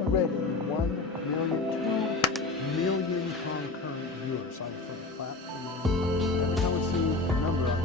already 2 million concurrent viewers on the front platform. Every time we see a number on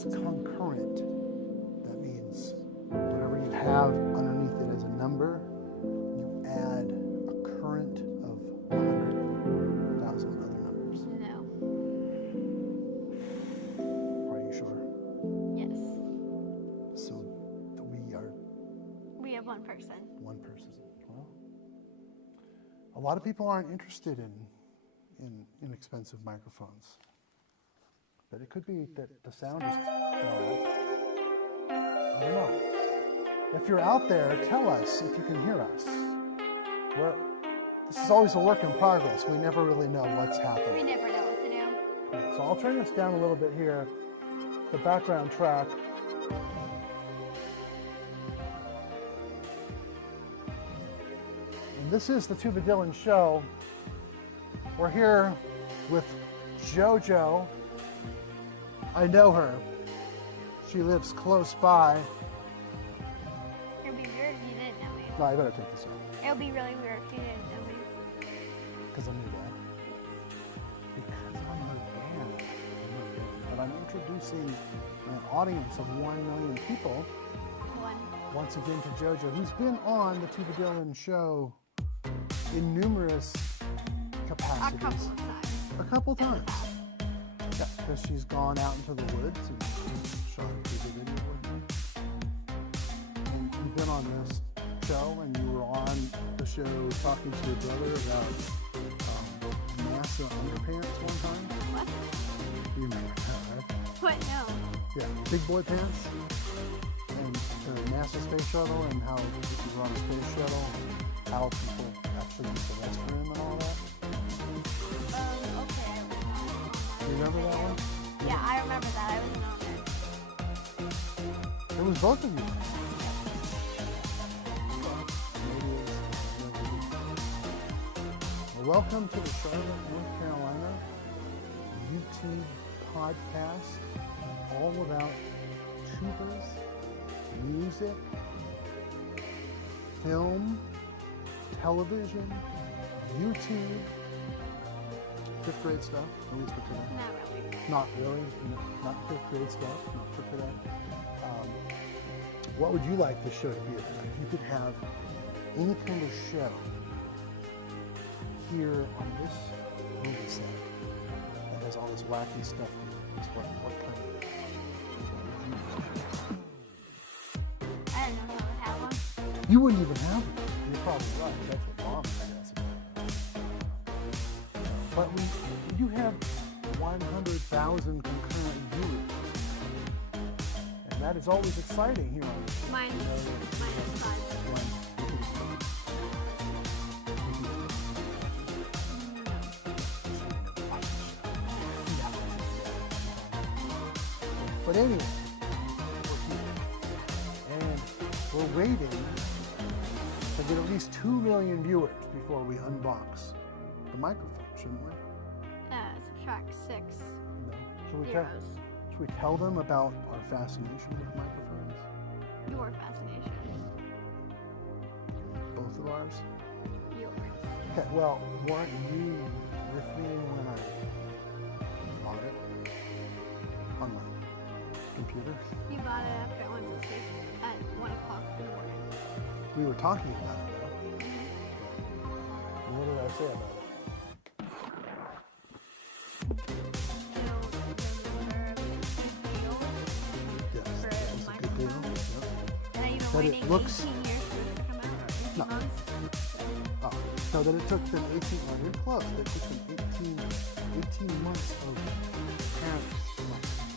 the concurrent, that means whatever you have underneath it as a number, you add a current of 100,000 other numbers. No. Are you sure? Yes. So we have one person. One person. Well, a lot of people aren't interested in inexpensive microphones. But it could be that the sound is bad. I don't know. If you're out there, tell us if you can hear us. This is always a work in progress. We never really know what's happening. We never know what to do. So I'll turn this down a little bit here, the background track. And this is the TubaDylan Show. We're here with JoJo. I know her. She lives close by. It would be weird if you didn't know me. No, I better take this off. It would be really weird if you didn't know me. Because I'm your dad. Because I'm her dad. But I'm introducing an audience of 1 million people. Once again to JoJo, who's been on the TubaDylan Show in numerous capacities. A couple times. Yeah, because she's gone out into the woods and shot a video with me. And you've been on this show, and you were on the show talking to your brother about NASA underpants one time. What? You remember that, right? What? No. Yeah, big boy pants. And the NASA space shuttle, and how if you were on a space shuttle, how people actually use the restroom and all that. Okay. You remember that one? Yeah, I remember that. I wasn't on there. It was both of you. Well, welcome to the Charlotte, North Carolina YouTube podcast, all about tubas, music, film, television, YouTube, 5th grade stuff, at least for today. Not really. Not really, not 5th grade stuff, not for today. What would you like the show to be about? If you could have any kind of show here on this movie set that has all this wacky stuff in it, what kind of I don't know if I would have one. You wouldn't even have one. You're probably right. That's what Mom says. But we do have 100,000 concurrent viewers. And that is always exciting here on Mine is 5. But anyway, we're here. And we're waiting to get at least 2 million viewers before we unbox the microphone, shouldn't we? Subtract 6 No. zeros. Should we tell them about our fascination with microphones? Your fascination. Both of ours? Yours. Okay, well, weren't you with me when I bought it on my computer? You bought it after it went to sleep at 1 o'clock in the morning. We were talking about it, though. And what did I say about it? Yes, that was a good deal. Yep. That you've been But it waiting looks- 18 years for this to come out? No. 18 months? Oh, no, that it took them 18, well, you're close. That took them 18 months of apparent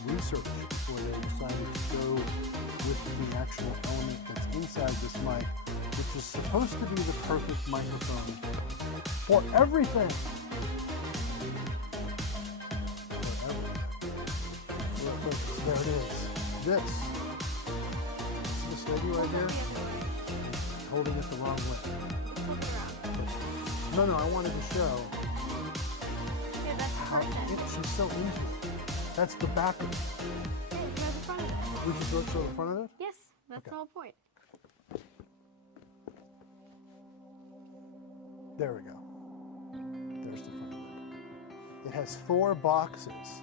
research before they decided to go with the actual element that's inside this mic, which is supposed to be the perfect microphone for everything. Look, there it is. This lady right here, holding it the wrong way. No, I wanted to show Yeah, that's the how person. she's so into it. That's the back of it. Yeah, there's the front of it. Would you show the front of it? Yes, that's Okay. the whole point. There we go. There's the front of it. It has 4 boxes.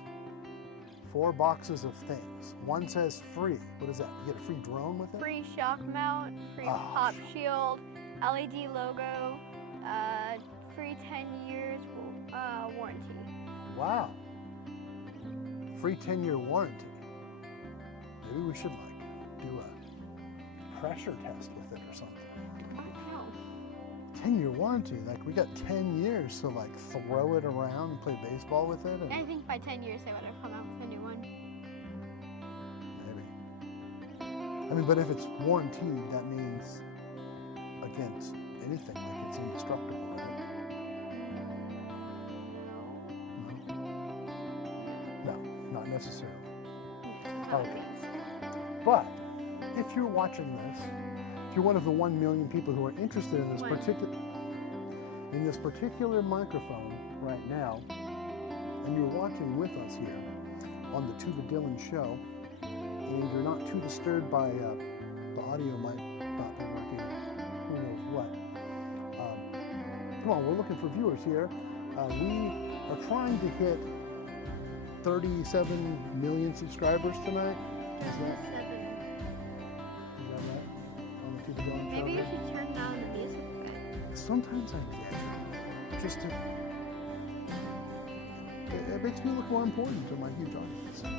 4 boxes of things. One says free. What is that? You get a free drone with it? Free shock mount, free Oh, pop shield, LED logo, free 10 years warranty. Wow. Free 10-year warranty. Maybe we should do a pressure test with it or something. I don't know. 10-year warranty. We got 10 years to throw it around and play baseball with it. And I think by 10 years they would have come out with a new one. maybe. I mean, but if it's warranted, that means against anything, it's indestructible, right? No, not necessarily. Okay. But if you're watching this, if you're one of the 1 million people who are interested in this particular microphone right now, and you're watching with us here on the TubaDylan show, and you're not too disturbed by the audio mic not working, who knows what. Come on, we're looking for viewers here. We are trying to hit 37 million subscribers tonight. Is that right? On the TubaDylan show? Maybe you should turn down the music a bit. Sometimes I get just to. It makes me look more important to my huge audience. Yeah,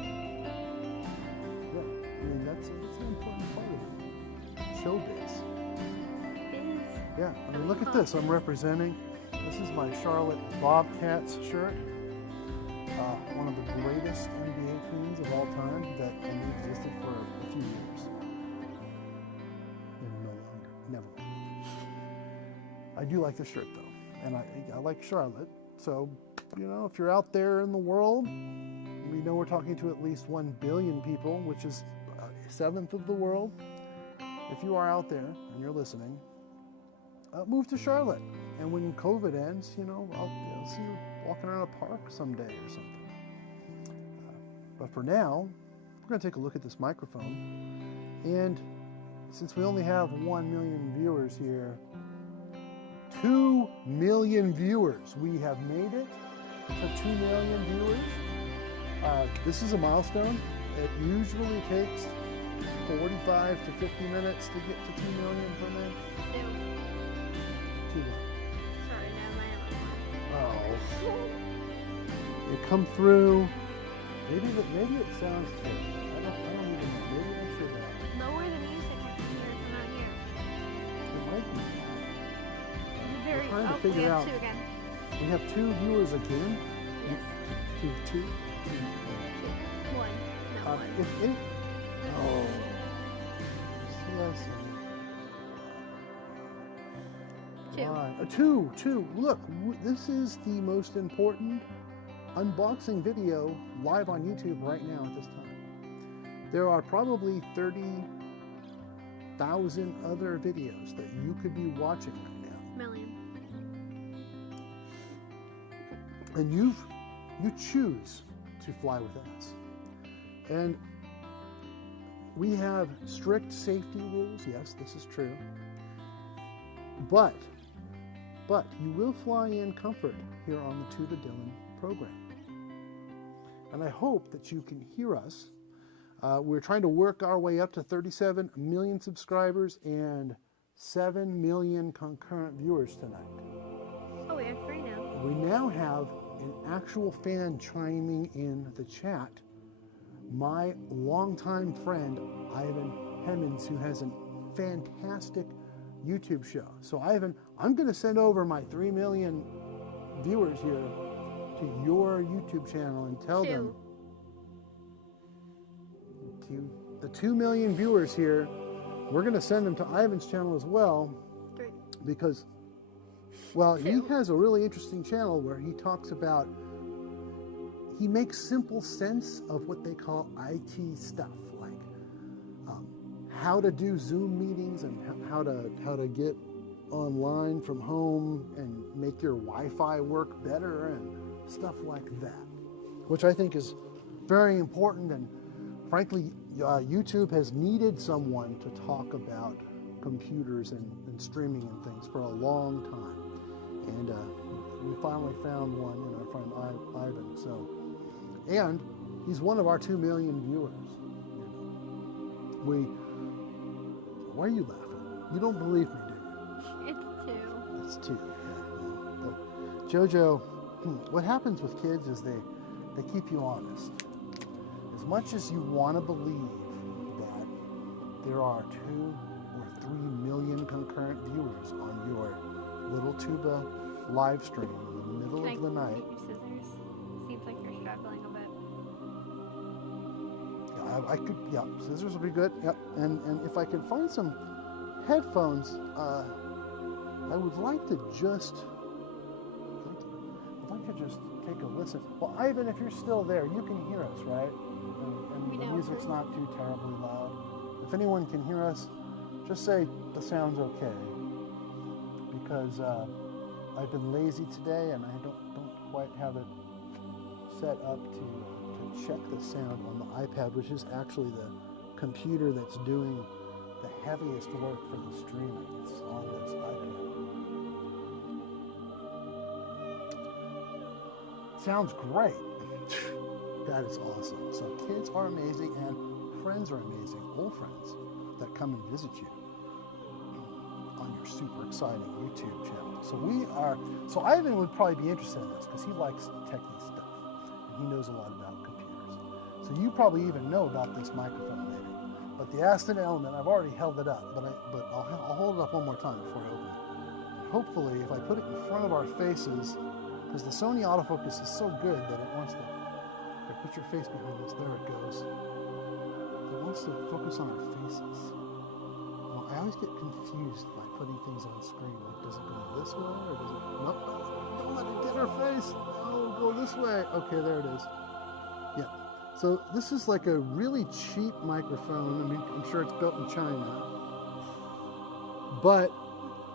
I mean that's an important part of showbiz. Yeah, I mean look at this. I'm representing. This is my Charlotte Bobcats shirt. One of the greatest NBA teams of all time that only existed for a few years. And no longer. Never mind. I do like the shirt though. And I like Charlotte. So, if you're out there in the world, we know we're talking to at least 1 billion people, which is a seventh of the world. If you are out there and you're listening, move to Charlotte. And when COVID ends, I'll see you walking around a park someday or something. But for now, we're going to take a look at this microphone. And since we only have 1 million viewers here, 2 million viewers. We have made it to 2 million viewers. This is a milestone. It usually takes 45 to 50 minutes to get to 2 million per minute. 2. Sorry, no, mine Oh. They come through. Maybe it sounds good. I don't even know. Maybe I should. Lower the music if you're not here. It might be. figure out. Two again. We have 2 viewers again. Yes. Two. One. No, one. If any, oh, yes. Two. Right. Two. Look, this is the most important unboxing video live on YouTube right now at this time. There are probably 30,000 other videos that you could be watching right now. Million. And you choose to fly with us. And we have strict safety rules. Yes, this is true. But you will fly in comfort here on the TubaDylan program. And I hope that you can hear us. We're trying to work our way up to 37 million subscribers and 7 million concurrent viewers tonight. Oh, we have 3 now. We now have an actual fan chiming in the chat. My longtime friend, Ivan Hemmings, who has a fantastic YouTube show. So Ivan, I'm going to send over my 3 million viewers here to your YouTube channel and tell them, to the 2 million viewers here, we're going to send them to Ivan's channel as well. 3. Because, well, 2. he has a really interesting channel where he talks about, he makes simple sense of what they call IT stuff, like how to do Zoom meetings and how to get online from home and make your Wi-Fi work better and stuff like that, which I think is very important. And frankly, YouTube has needed someone to talk about computers and streaming and things for a long time. And we finally found one in our friend Ivan. So, and he's one of our 2 million viewers. Why are you laughing? You don't believe me, do you? It's 2. It's 2. Yeah. JoJo, what happens with kids is they keep you honest. As much as you want to believe that there are 2 or 3 million concurrent viewers on your little tuba live stream in the middle of the night. Get your scissors? Seems like you're struggling a bit. Yeah, I could. Yeah, scissors would be good. Yep. And if I could find some headphones, I would like to just. I'd like to just take a listen. Well, Ivan, if you're still there, you can hear us, right? And the music's not too terribly loud. If anyone can hear us, just say the sound's okay. Because I've been lazy today and I don't quite have it set up to check the sound on the iPad, which is actually the computer that's doing the heaviest work for the streaming. It's on this iPad. Sounds great. That is awesome. So kids are amazing and friends are amazing, old friends that come and visit you on your super exciting YouTube channel. So Ivan would probably be interested in this because he likes techie stuff and he knows a lot about computers. So you probably even know about this microphone maybe. But the Aston Element, I've already held it up, but I'll hold it up one more time before I open it. And hopefully if I put it in front of our faces, because the Sony autofocus is so good that it wants to, put your face behind this, there it goes. It wants to focus on our faces. Well, I always get confused by putting things on screen. Like, does it go this way or does it, nope, don't let it get her face. Oh, go this way. Okay, there it is. Yeah. So this is like a really cheap microphone. I mean, I'm sure it's built in China. But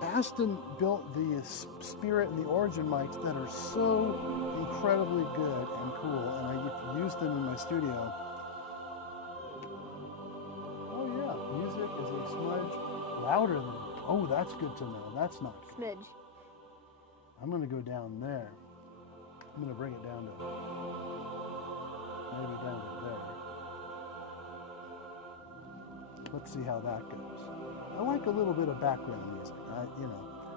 Aston built the Spirit and the Origin mics that are so incredibly good and cool, and I get to use them in my studio. Oh yeah, music is a smudge louder than, oh, that's good to know. That's not good. Smidge. I'm going to go down there. I'm going to bring it down to, maybe down to there. Let's see how that goes. I like a little bit of background music,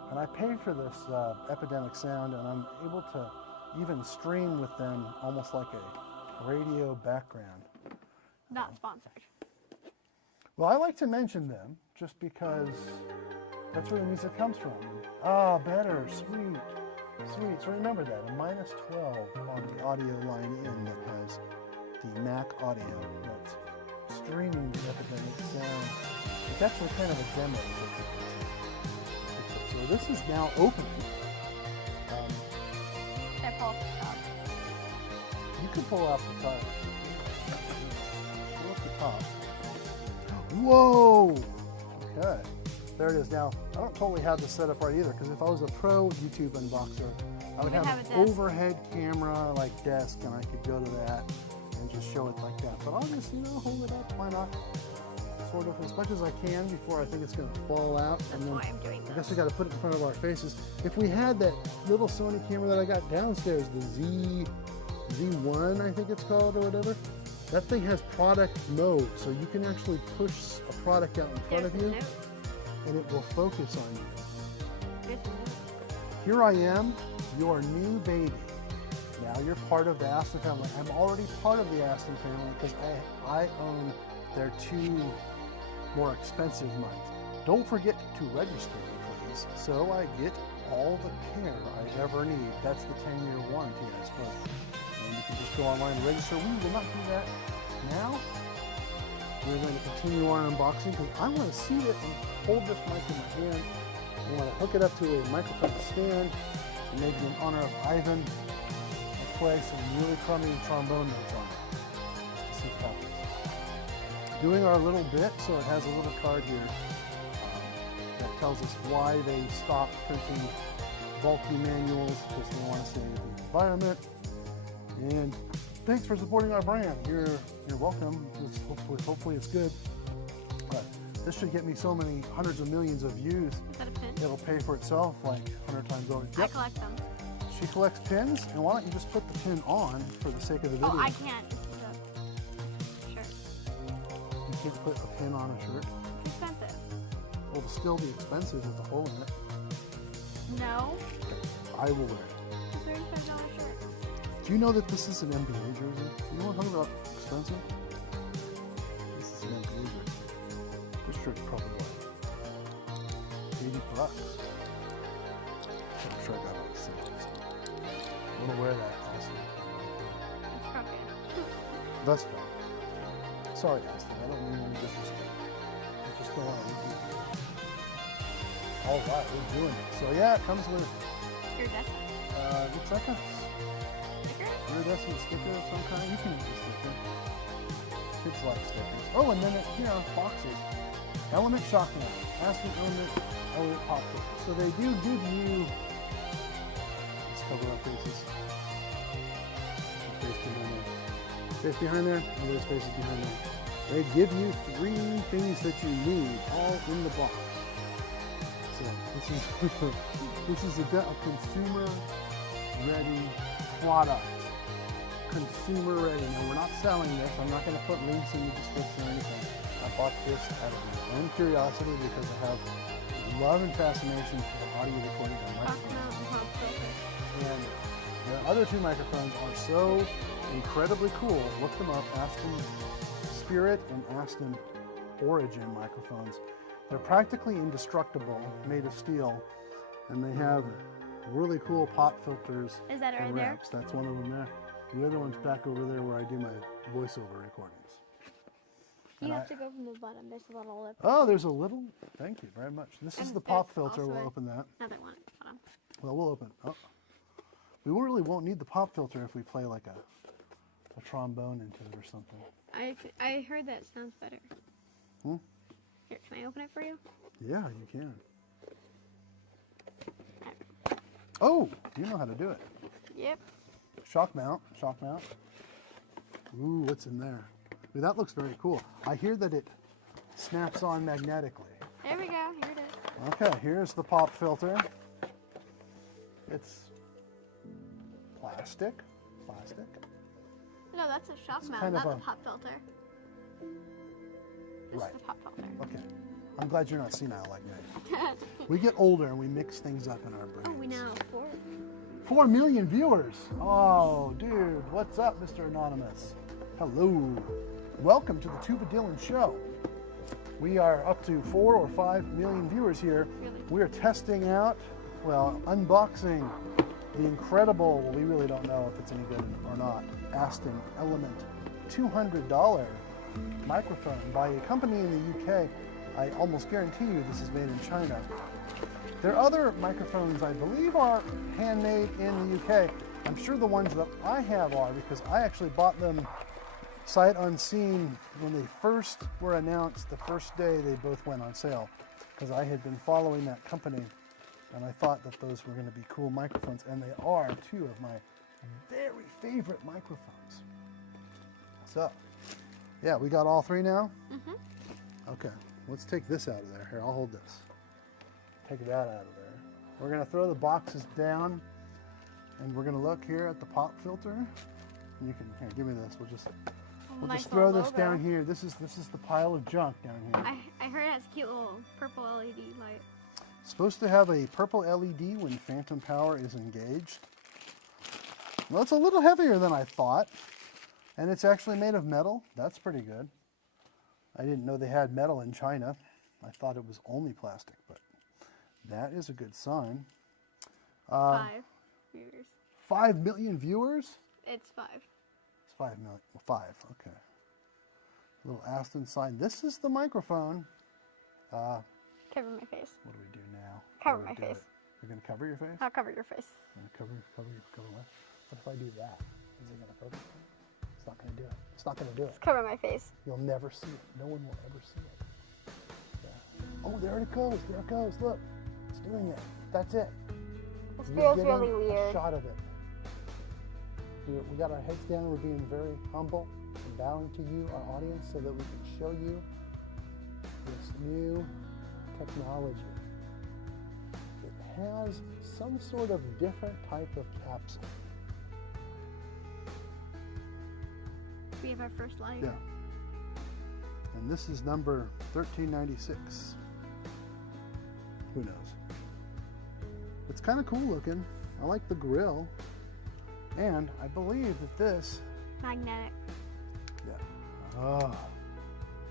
and I pay for this Epidemic Sound, and I'm able to even stream with them almost like a radio background. Not sponsored. Well, I like to mention them just because That's where the music comes from. Ah, better, sweet, sweet. So remember that, a -12 on the audio line in that has the Mac audio that's streaming the epidemic sound. It's actually kind of a demo for people too. So this is now opening. Can I pull off the top? You can pull off the top. Pull up the top. Whoa! Okay. There it is. Now, I don't totally have this set up right either, because if I was a pro YouTube unboxer, I would have an overhead camera like desk, and I could go to that and just show it like that. But I'll just, hold it up. Why not? Sort of as much as I can before I think it's going to fall out. That's why I'm doing this. I guess we got to put it in front of our faces. If we had that little Sony camera that I got downstairs, the Z1, I think it's called, or whatever, that thing has product mode, so you can actually push a product out in front of you, and it will focus on you. Here I am, your new baby. Now you're part of the Aston family. I'm already part of the Aston family because I own their 2 more expensive mics. Don't forget to register me, please, so I get all the care I ever need. That's the 10-year warranty, I suppose. And you can just go online and register. We will not do that now. We're going to continue our unboxing because I want to see it and hold this mic in my hand. I want to hook it up to a microphone stand, and maybe in honor of Ivan, I play some really crummy trombone notes on it. Just to see what happens. Doing our little bit, so it has a little card here that tells us why they stopped printing bulky manuals, because they want to save the environment. And thanks for supporting our brand. You're welcome. Hopefully it's good. But this should get me so many hundreds of millions of views. Is that a pin? It'll pay for itself like 100 times over. Yep. I collect them. She collects pins, and why don't you just put the pin on for the sake of the video? Oh, I can't. This is a shirt. You can't put a pin on a shirt? It's expensive. Well, it'll still be expensive with the hole in it. No. I will wear it. It's a $35 shirt. Do you know that this is an NBA jersey? You know what I'm talking about? Expensive? This is an NBA jersey. This shirt's probably like $80. I'm sure I got it at the sale. So I'm gonna wear that also. It's crooked. That's fine. Sorry, Aston. I don't mean any disrespect. I just don't want to leave you. All right, we're doing it. So yeah, it comes with Iridescent. looks like a Sticker? iridescent sticker of some kind. You can use a sticker. Kids like stickers. Oh, and then it, boxes. Element shock mount. Aston Element pop filter. So they do give you. Let's cover our faces. Face behind there. Face behind there. And there's faces behind there. They give you 3 things that you need, all in the box. So this is a consumer-ready product. Consumer ready. Now we're not selling this. I'm not going to put links in the description or anything. I bought this out of my own curiosity because I have love and fascination for audio recording and microphones. And the other 2 microphones are so incredibly cool. Look them up. Aston Spirit and Aston Origin microphones. They're practically indestructible, made of steel, and they have really cool pop filters. Is that right there? That's one of them there. The other one's back over there where I do my voiceover recordings. You have to go from the bottom. There's a little lip. Oh, there's a little. Thank you very much. This is the pop filter. We'll open that. Another one at the bottom. Well, we'll open. Oh, we really won't need the pop filter if we play like a trombone into it or something. I heard that sounds better. Here, can I open it for you? Yeah, you can. Oh, you know how to do it. Yep. Shock mount. Ooh, what's in there? Ooh, that looks very cool. I hear that it snaps on magnetically. There we go. Here it is. Okay, here's the pop filter. It's plastic. No, that's a shock mount, kind not of the pop filter. This is the pop filter. Okay. I'm glad you're not senile like me. We get older and we mix things up in our brains. Oh, we now have 4. 4 million viewers. Oh, dude. What's up, Mr. Anonymous? Hello. Welcome to the TubaDylan Show. We are up to 4 or 5 million viewers here. Really? We are testing out, well, unboxing the incredible, well, we really don't know if it's any good or not, Aston Element $200 microphone by a company in the UK. I almost guarantee you this is made in China. There are other microphones I believe are handmade in the UK. I'm sure the ones that I have are, because I actually bought them sight unseen when they first were announced. The first day they both went on sale, because I had been following that company and I thought that those were going to be cool microphones, and they are two of my very favorite microphones. So, yeah, we got all three now? Mm-hmm. Okay, let's take this out of there. Here, I'll hold this. Take that out of there. We're going to throw the boxes down, and we're going to look here at the pop filter. You can, here, give me this. We'll just throw this down here. This is the pile of junk down here. I heard it has a cute little purple LED light. Supposed to have a purple LED when phantom power is engaged. Well, it's a little heavier than I thought, and it's actually made of metal. That's pretty good. I didn't know they had metal in China. I thought it was only plastic, but that is a good sign. 5 viewers. 5 million viewers? It's 5. It's 5 million. Well, 5, okay. Little Aston sign. This is the microphone. Cover my face. What do we do now? Cover my face. You're going to cover your face? I'll cover your face. Cover what? What if I do that? Is it going to focus? It's not going to do it. It's not going to do it. Cover my face. You'll never see it. No one will ever see it. Yeah. Oh, there it goes. There it goes. Look. It's doing it. That's it. This You're feels really weird. A shot of it. We got our heads down. We're being very humble and bowing to you, our audience, so that we can show you this new technology. It has some sort of different type of capsule. We have our first light. Yeah. And this is number 1396. Who knows? It's kind of cool looking. I like the grill. And I believe that this... Magnetic. Yeah. Oh,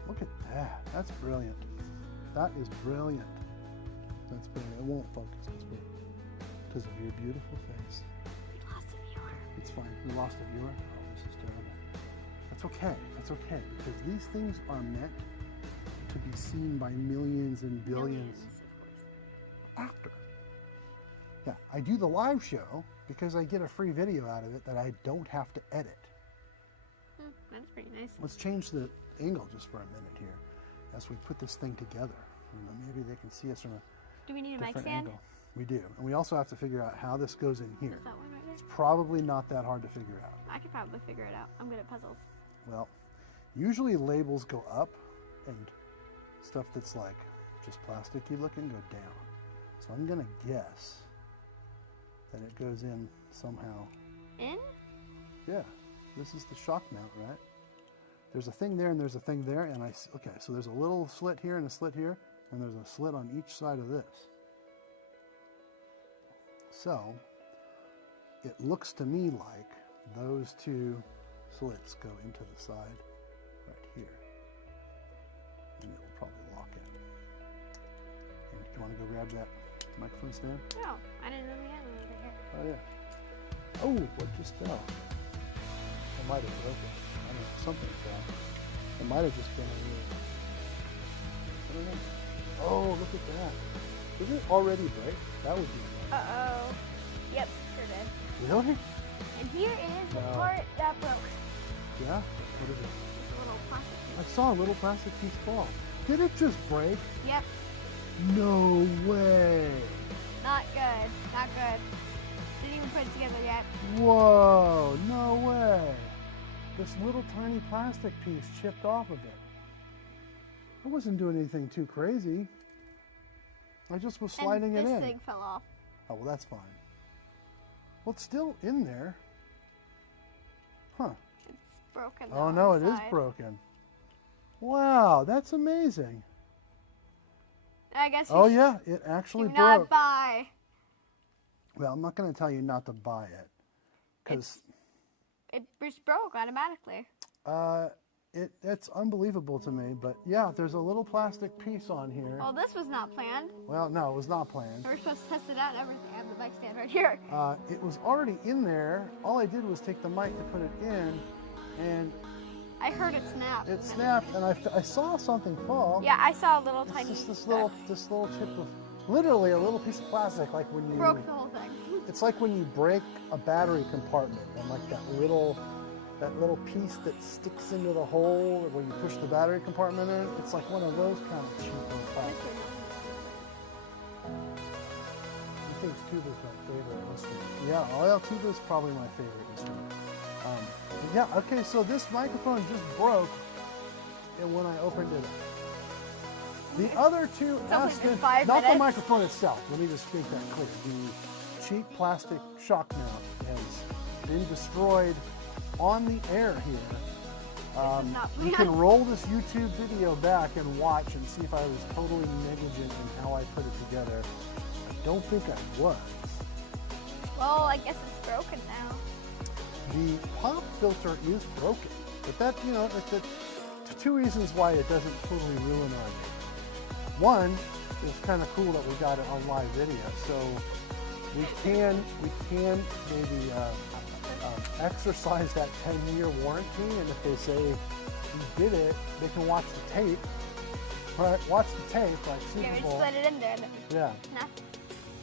look at that. That's brilliant. That is brilliant. That's brilliant. It won't focus because of your beautiful face. We lost a viewer. It's fine. We lost a viewer? Oh, this is terrible. That's okay. That's okay. Because these things are meant to be seen by millions and billions after. Yeah, I do the live show because I get a free video out of it that I don't have to edit. That's pretty nice. Let's change the angle just for a minute here as we put this thing together. Maybe they can see us from a Do we need a mic different stand? angle. We do. And we also have to figure out how this goes in here. Is that one right there? It's probably not that hard to figure out. I could probably figure it out. I'm good at puzzles. Well, usually labels go up and stuff that's like just plasticky looking go down. So I'm going to guess that it goes in somehow. In? Yeah. This is the shock mount, right? There's a thing there and there's a thing there, and okay, so there's a little slit here and a slit here, and there's a slit on each side of this. So, it looks to me like those two slits go into the side right here. And it will probably lock in. And do you want to go grab that microphone stand? No, I didn't know we had one over here. Oh, yeah. Oh, what just fell? It might have broken. I don't know, something fell. It might have just been a little... I don't know. Oh, look at that. Did it already break? That would be nice. Uh-oh. Yep, sure did. Really? And here is the part that broke. Yeah? What is it? It's a little plastic piece. I saw a little plastic piece fall. Did it just break? Yep. No way. Not good. Not good. Didn't even put it together yet. Whoa, no way. This little tiny plastic piece chipped off of it. I wasn't doing anything too crazy. I just was sliding it in. And this thing fell off. Oh, well, that's fine. Well, it's still in there. Huh. It's broken. Oh, no, it is broken. Wow, that's amazing. I guess Oh, yeah, it actually do broke. not buy. Well, I'm not going to tell you not to buy it. Because It just broke automatically. It's unbelievable to me, but yeah, there's a little plastic piece on here. Well, this was not planned. Well, no, it was not planned. We were supposed to test it out and everything. I have the mic stand right here. It was already in there. All I did was take the mic to put it in, and I heard it snap. it snapped, and I saw something fall. Yeah, I saw a little It's tiny. just this little chip of, literally a little piece of plastic, like when you broke the whole thing. It's like when you break a battery compartment, and like that little piece that sticks into the hole when you push the battery compartment in. It's like one of those kind of cheap little plastic. I think tuba's my favorite instrument. Yeah, oil tuba is probably my favorite instrument. But yeah, okay, so this microphone just broke, and when I opened it up. The other two Aston, not the microphone itself, let me just make that clear. The cheap plastic shock mount has been destroyed on the air here. You can roll this YouTube video back and watch and see if I was totally negligent in how I put it together. I don't think I was. Well, I guess it's broken now. The pop filter is broken, but that, you know, it's two reasons why it doesn't totally ruin our day. One, it's kind of cool that we got it on live video, so we can maybe exercise that 10-year warranty, and if they say you did it, they can watch the tape. Right, watch the tape like Super Yeah, we Bowl. just let it in there. Yeah.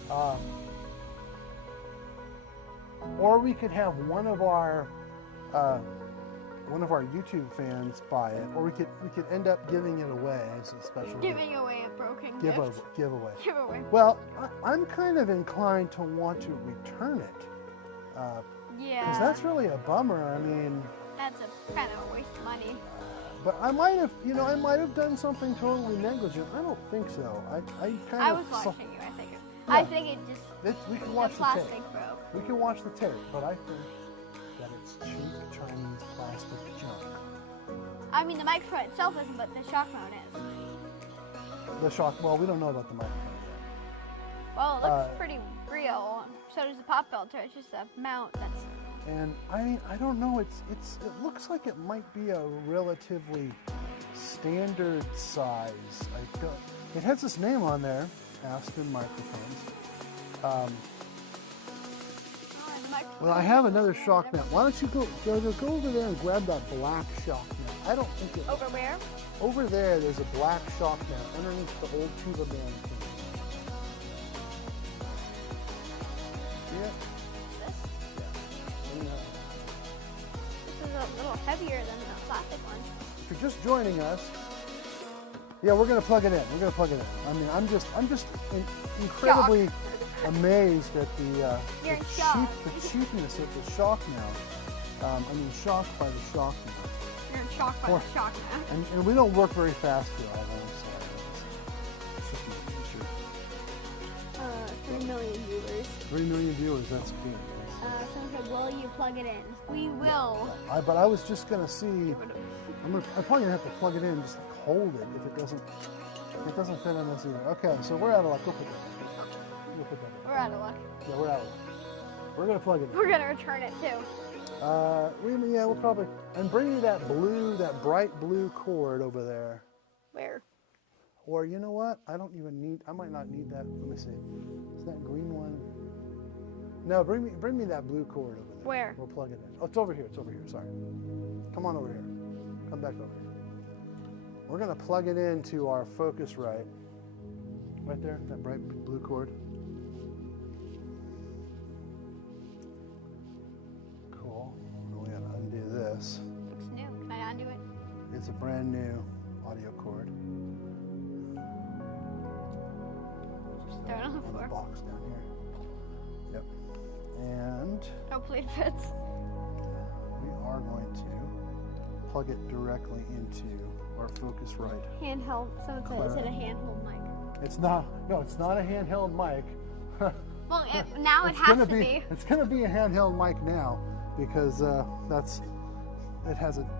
Nah. Or we could have one of our YouTube fans buy it, or we could end up giving it away as a special Giving away a broken gift. giveaway. Giveaway. Well, I'm kind of inclined to want to return it. Yeah. Because that's really a bummer. I mean, that's a kind of a waste of money. But I might have done something totally negligent. I don't think so. I was watching you. I think it just. We can watch the plastic tape. broke. We can watch the tape, but I think that it's cheap Chinese plastic junk. I mean, the microphone itself isn't, but the shock mount is. The shock. Well, we don't know about the microphone yet. Well, it looks pretty real. So does the pop filter. It's just a mount that's. And I mean, I don't know. It looks like it might be a relatively standard size. It has this name on there, Aston microphones. Well, I have another shock mount. Why don't you go over there and grab that black shock mount? I don't think it. Over where? Over there, there's a black shock mount underneath the old tuba man thing. Yeah. This? Yeah. This is a little heavier than the plastic one. If you're just joining us, yeah, we're gonna plug it in. We're gonna plug it in. I mean, I'm just incredibly amazed at the cheapness of the shock mount. I mean, shocked by the shock mount. You're in shock by the shock mount. And we don't work very fast here, I know. It's just my nature. 3 million viewers. 3 million viewers. That's good. Someone said, "Will you plug it in?" We will. But I was just gonna see. I'm probably gonna have to plug it in, just like hold it if it doesn't fit on this either. Okay, so we're out of luck. Go put that in. We're out of luck. Yeah, we're out of luck. We're gonna plug it in. We're gonna return it too. We'll probably, and bring me that bright blue cord over there. Where? Or you know what? I might not need that. Let me see. Is that green one? No, bring me that blue cord over there. Where? We'll plug it in. Oh, it's over here. Sorry. Come on over here. Come back over here. We're gonna plug it into our Focusrite. Right there, that bright blue cord. Cool. Now we gotta undo this. Looks new. Can I undo it? It's a brand new audio cord. Just throw it on the floor. The box down here. Yep. And hopefully it fits. we are going to plug it directly into our Focusrite. Handheld. Someone said, is it a handheld mic? It's not. No, it's not a handheld mic. Well, now it has to be. It's going to be a handheld mic now because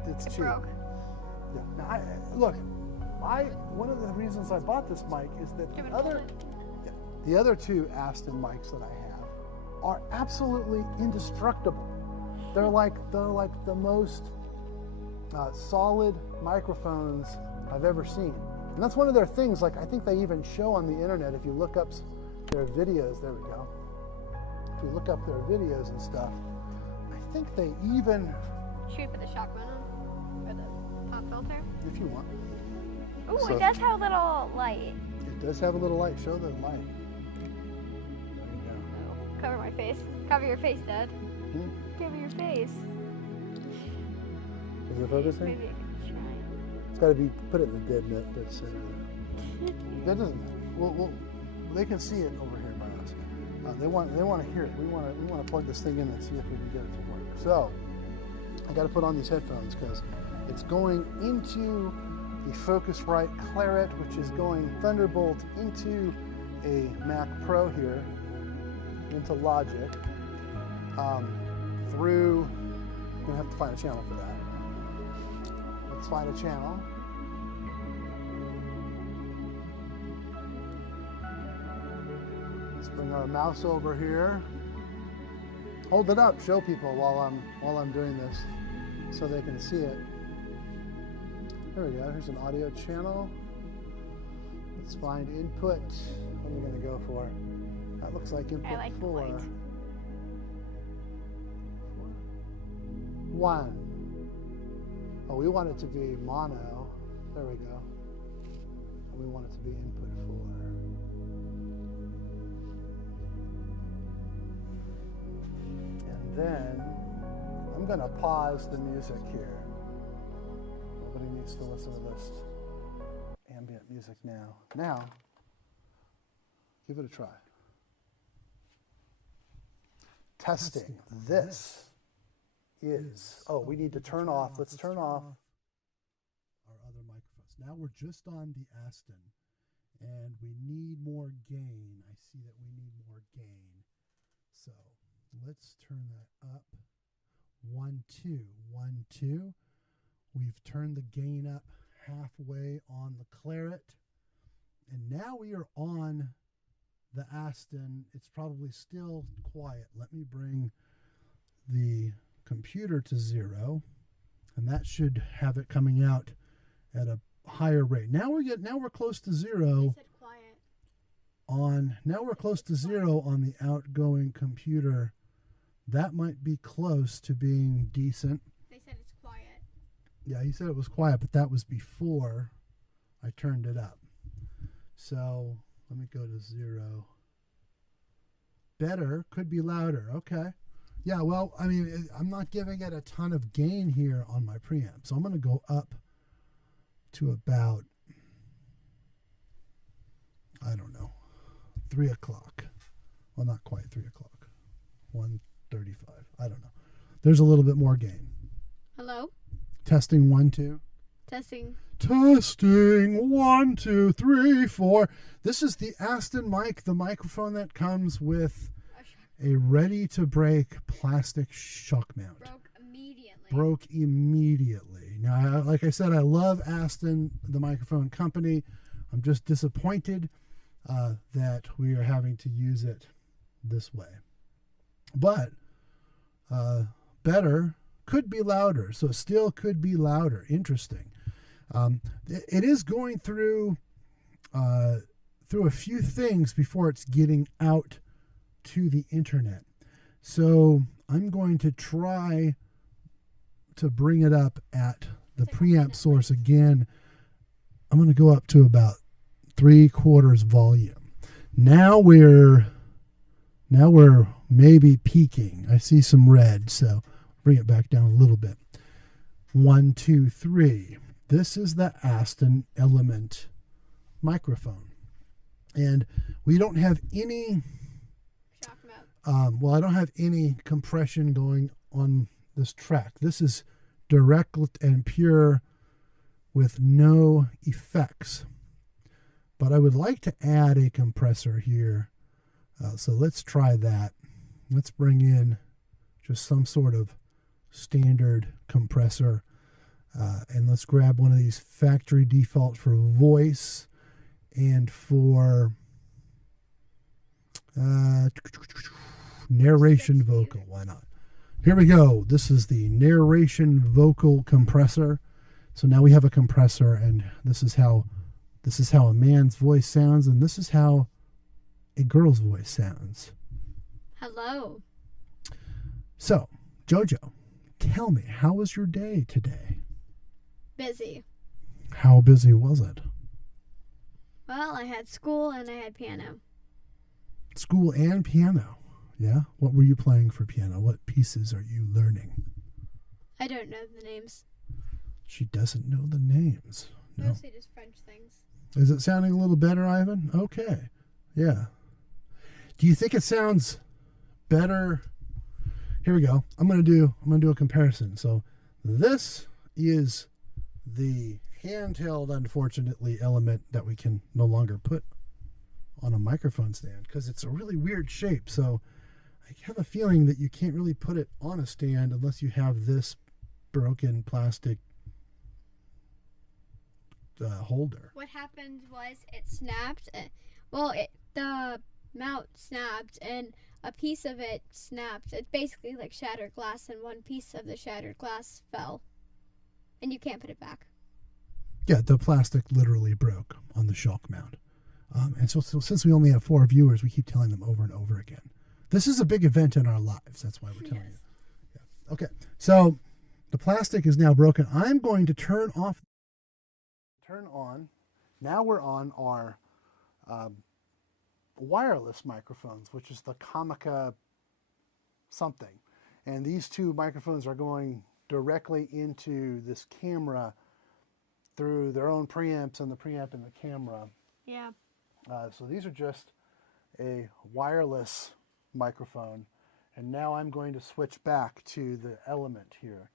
it's cheap. Broke. Yeah. Now, one of the reasons I bought this mic is that the other two Aston mics that I have are absolutely indestructible. They're like the most solid microphones I've ever seen. And that's one of their things, like I think they even show on the internet, if you look up their videos, there we go. If you look up their videos and stuff, I think they even... Should we put the shock mount on? Or the pop filter? If you want. Ooh, So- it does have a little light. It does have a little light. Show the light. There you go. Oh, cover my face. Cover your face, Dad. Hmm? Cover your face. Is it focusing? Maybe I can try. It's got to be, put it in the dead center. That doesn't matter. Well, they can see it over here by us. They want to hear it. We want to plug this thing in and see if we can get it to work. So I got to put on these headphones because it's going into the Focusrite Claret, which is going Thunderbolt into a Mac Pro here, into Logic, through. I'm gonna have to find a channel for that. Let's find a channel. Let's bring our mouse over here. Hold it up, show people while I'm doing this, so they can see it. There we go. Here's an audio channel. Let's find input. What are we going to go for? That looks like input I like the 4. light. 1. Oh, we want it to be mono. There we go. And we want it to be input 4. And then I'm going to pause the music here. Nobody needs to listen to this ambient music now. Now, give it a try. Testing. This is, oh, we need to turn off. Let's turn off our other microphones. Now we're just on the Aston, and we need more gain. I see that we need more gain. So let's turn that up. 1, 2, 1, 2. We've turned the gain up halfway on the Claret. And now we are on the Aston. It's probably still quiet. Let me bring the computer to 0. And that should have it coming out at a higher rate. Now we're close to 0 said quiet. now we're close to 0 on the outgoing computer. That might be close to being decent. They said it's quiet. Yeah, he said it was quiet, but that was before I turned it up. So let me go to 0. Better, could be louder. Okay. Yeah, well, I mean, I'm not giving it a ton of gain here on my preamp. So I'm going to go up to about, I don't know, 3 o'clock. Well, not quite 3 o'clock. 1:35. I don't know. There's a little bit more gain. Hello? Testing 1, 2. Testing. Testing 1, 2, 3, 4. This is the Aston mic, the microphone that comes with a ready-to-break plastic shock mount. Broke immediately. Broke immediately. Now, like I said, I love Aston, the microphone company. I'm just disappointed that we are having to use it this way. But better, could be louder. So still could be louder. Interesting. It is going through a few things before it's getting out to the internet. So I'm going to try to bring it up at the preamp source again. I'm going to go up to about 3/4 volume. Now we're maybe peaking. I see some red, so bring it back down a little bit. 1, 2, 3. This is the Aston Element microphone. And we don't have any, well, I don't have any compression going on this track. This is direct and pure with no effects. But I would like to add a compressor here. So let's try that. Let's bring in just some sort of standard compressor. And let's grab one of these factory defaults for voice and for narration vocal. Why not? Here we go. This is the narration vocal compressor. So now we have a compressor, and this is how a man's voice sounds, and this is how a girl's voice sounds. Hello. So, JoJo, tell me, how was your day today? Busy. How busy was it? Well, I had school and I had piano. School and piano. Yeah? What were you playing for piano? What pieces are you learning? I don't know the names. She doesn't know the names. No. Mostly just French things. Is it sounding a little better, Ivan? Okay. Yeah. Do you think it sounds better? Here we go. I'm gonna do a comparison. So this is the handheld, unfortunately, Element that we can no longer put on a microphone stand because it's a really weird shape. So I have a feeling that you can't really put it on a stand unless you have this broken plastic holder. What happened was it snapped. The mount snapped and a piece of it snapped. It's basically like shattered glass, and one piece of the shattered glass fell. And you can't put it back. Yeah, the plastic literally broke on the shock mount. And so since we only have 4 viewers, we keep telling them over and over again. This is a big event in our lives. That's why we're telling you. Yeah. Okay, so the plastic is now broken. I'm going to turn on. Now we're on our wireless microphones, which is the Comica something. And these two microphones are going directly into this camera through their own preamps and the preamp in the camera. Yeah. So these are just a wireless microphone. And now I'm going to switch back to the Element here.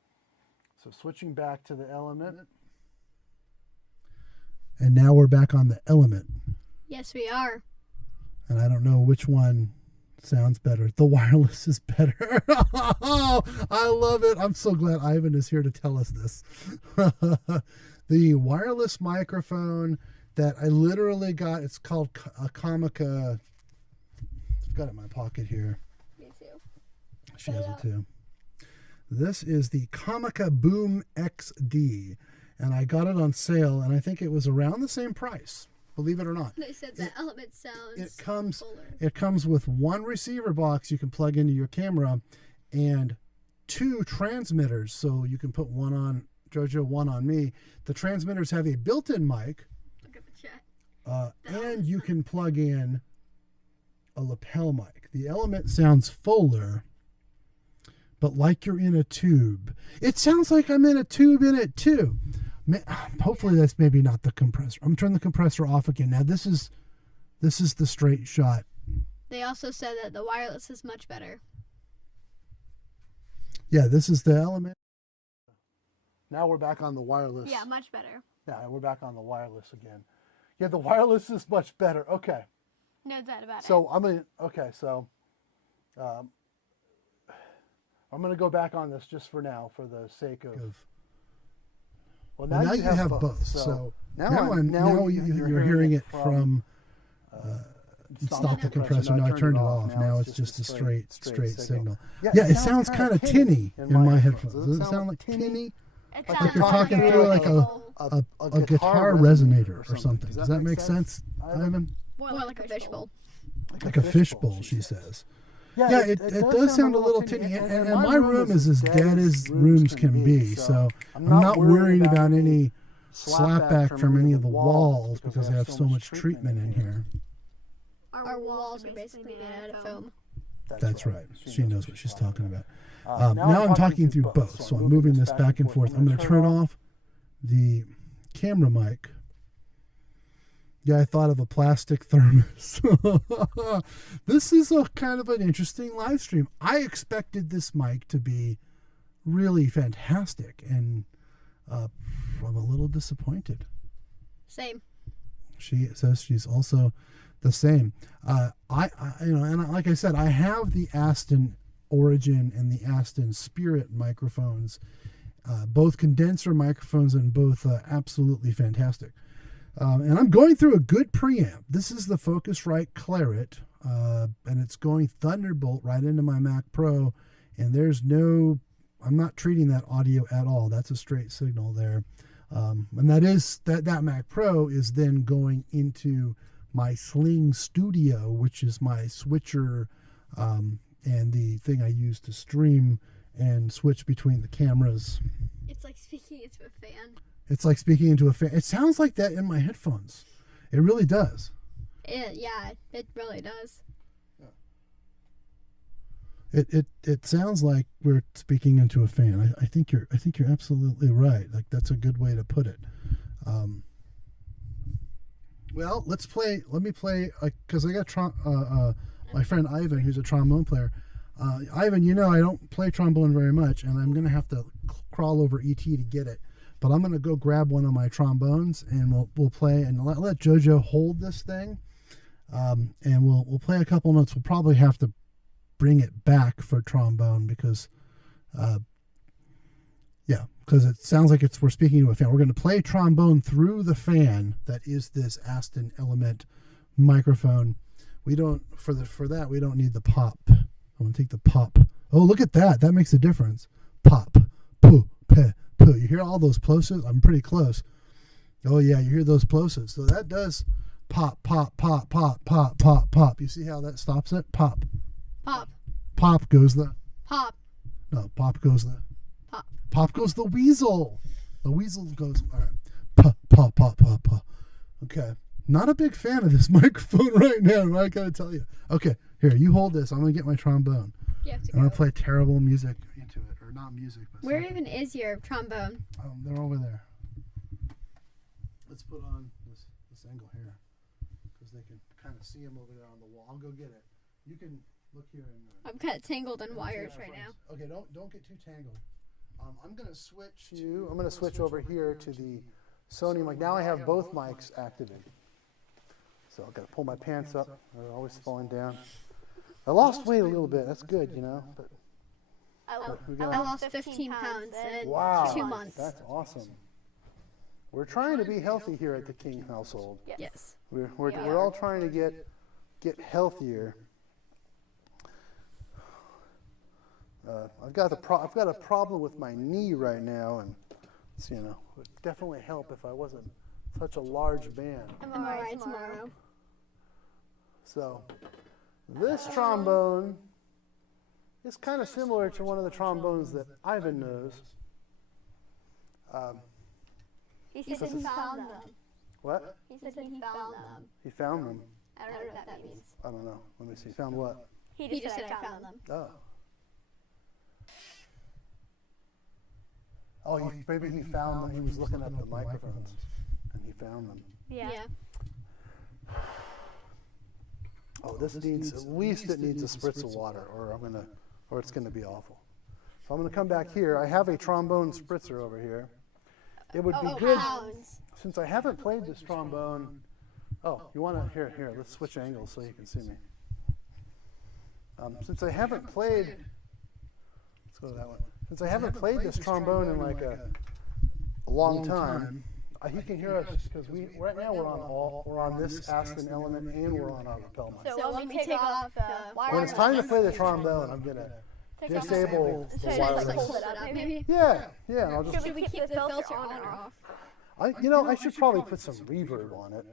So switching back to the Element. And now we're back on the Element. Yes, we are. And I don't know which one sounds better. The wireless is better. Oh, I love it. I'm so glad Ivan is here to tell us this. The wireless microphone that I literally got, it's called a Comica. I've got it in my pocket here. Me too. She has it too. This is the Comica Boom XD. And I got it on sale, and I think it was around the same price, believe it or not. They said the Element sounds It comes with one receiver box you can plug into your camera and 2 transmitters, so you can put one on JoJo, one on me. The transmitters have a built-in mic. Look at the chat. And you can plug in a lapel mic. The Element sounds fuller, but like you're in a tube. It sounds like I'm in a tube in it too. Hopefully that's maybe not the compressor. I'm turning the compressor off again. Now this is the straight shot. They also said that the wireless is much better. Yeah, this is the Element. Now we're back on the wireless. Yeah, much better. Yeah, we're back on the wireless again. Yeah, the wireless is much better. Okay. No doubt about it. So I'm going to go back on this just for now, for the sake of. Well, now you have both. So now you're hearing it from. Stop the compressor. No, I turned it off. Now it's just a straight signal. Yeah, it sounds kind of tinny in my headphones. Does it sound like tinny? Like you're talking through like a guitar resonator or something. Does that make sense, Ivan? More like a fishbowl. Like a fishbowl, she says. Yeah, it does sound a little tinny. And my room is as dead as rooms can be, so I'm not worried about any slapback from any of the walls because I have so much treatment in here. Our walls are basically made out of foam. That's right. She knows what she's talking about. Now I'm talking through both, so I'm moving this back and forth. I'm going to turn off the camera mic. Yeah, I thought of a plastic thermos. This is a kind of an interesting live stream. I expected this mic to be really fantastic, and I'm a little disappointed. Same. She says she's also the same. And like I said, I have the Aston Origin and the Aston Spirit microphones, both condenser microphones and both absolutely fantastic. And I'm going through a good preamp. This is the Focusrite Claret, and it's going Thunderbolt right into my Mac Pro, and there's no, I'm not treating that audio at all. That's a straight signal there. And that Mac Pro is then going into my Sling Studio, which is my switcher and the thing I use to stream and switch between the cameras. It's like speaking into a fan. It's like speaking into a fan. It sounds like that in my headphones. It really does. Yeah, it really does. It sounds like we're speaking into a fan. I think you're absolutely right. Like, that's a good way to put it. Well, let me play, because I got my friend Ivan, who's a trombone player. Ivan, you know I don't play trombone very much, and I'm going to have to crawl over ET to get it. But I'm going to go grab one of my trombones, and we'll play, and let JoJo hold this thing, and we'll play a couple notes. We'll probably have to bring it back for trombone because it sounds like we're speaking to a fan. We're going to play trombone through the fan that is this Aston Element microphone. We don't for that we don't need the pop. I'm going to take the pop. Oh, look at that. That makes a difference. Pop, poo, pe, poo. You hear all those plosives? I'm pretty close. Oh yeah, you hear those plosives. So that does pop, pop, pop, pop, pop, pop, pop. You see how that stops it? Pop. Pop. Pop goes the pop. No, pop goes the pop. Pop goes the weasel. The weasel goes, all right. Pop, pop, pop, pop, pop. Okay. Not a big fan of this microphone right now, I gotta tell you. Okay, here, you hold this. I'm gonna get my trombone. You have to I'm gonna play terrible music into it, or not music, but where something. even is your trombone? They're over there. Let's put on this angle here, because they can kind of see them over there on the wall. I'll go get it. You can look here and. I'm kind of tangled in wires right now. Okay, don't get too tangled. I'm gonna switch over here to the Sony mic. Now I have both mics activated. So I've got to pull my pants up. They're always falling down. I lost weight a little bit. That's good, you know. But I lost 15 pounds in 2 months. That's awesome. We're trying to be healthy here at the King household. Yes. We're all trying to get healthier. I've got a problem with my knee right now, and it's, it would definitely help if I wasn't such a large man. MRI tomorrow. So this trombone is kind of similar to one of the trombones that Ivan knows. He said he found them. What? He said he found them. He found them. I don't know what that means. I don't know. Let me see. Found what? He just said I found them. Oh, maybe he found them. He was looking at the microphones, and he found them. Yeah. Oh, this needs, at least it needs a spritz of water, or it's gonna be awful. So I'm gonna come back here. I have a trombone spritzer over here. It would be good, since I haven't played this trombone. Oh, you wanna, here, let's switch angles so you can see me. Since I haven't played, let's go to that one. Since I haven't played this trombone in like a long time, he can hear us because right now we're on this Aston Element and we're on our lapel mic. So let me take off the wire. When it's time to play the trombone, I'm gonna disable the wireless. Yeah, and I'll just. Should we keep the filter on or off? I should probably put some reverb on it.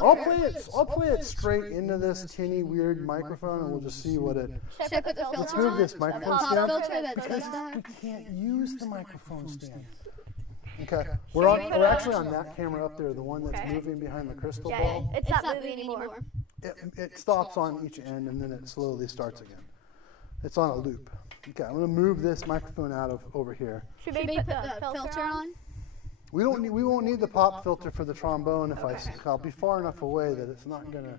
I'll play it straight into this tinny weird microphone, and we'll just see what it. Should I put the filter Let's move this microphone stand because we can't use the microphone stand. Okay, we're actually on that camera up there, the one that's moving behind the crystal ball. It's not moving anymore. It stops on each end, and then it slowly starts again. It's on a loop. Okay, I'm going to move this microphone out of over here. Should we put the filter on? We won't need the pop filter for the trombone if I'll be far enough away that it's not gonna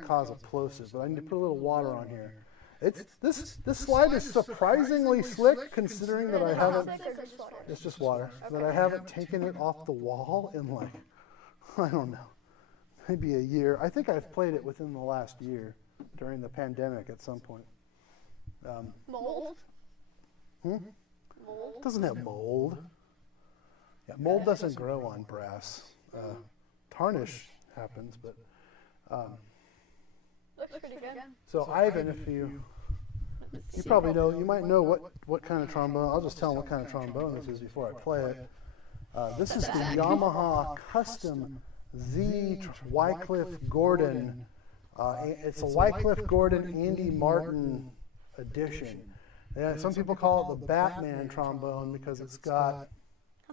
cause a plosive. But I need to put a little water on here. This slide is surprisingly slick considering that I haven't. It's just water. That I haven't taken it off the wall in like, I don't know, maybe a year. I think I've played it within the last year during the pandemic at some point. Mold? Mold? It doesn't have mold. Yeah, mold doesn't grow on brass. Tarnish happens, but. Looks pretty good. So Ivan, if you You probably know, you might know what kind of trombone. I'll just tell them what kind of trombone this is before I play it. This is the Yamaha Custom Z Wycliffe Gordon. It's a Wycliffe Gordon Andy Martin edition. Yeah, some people call it the Batman trombone because it's got,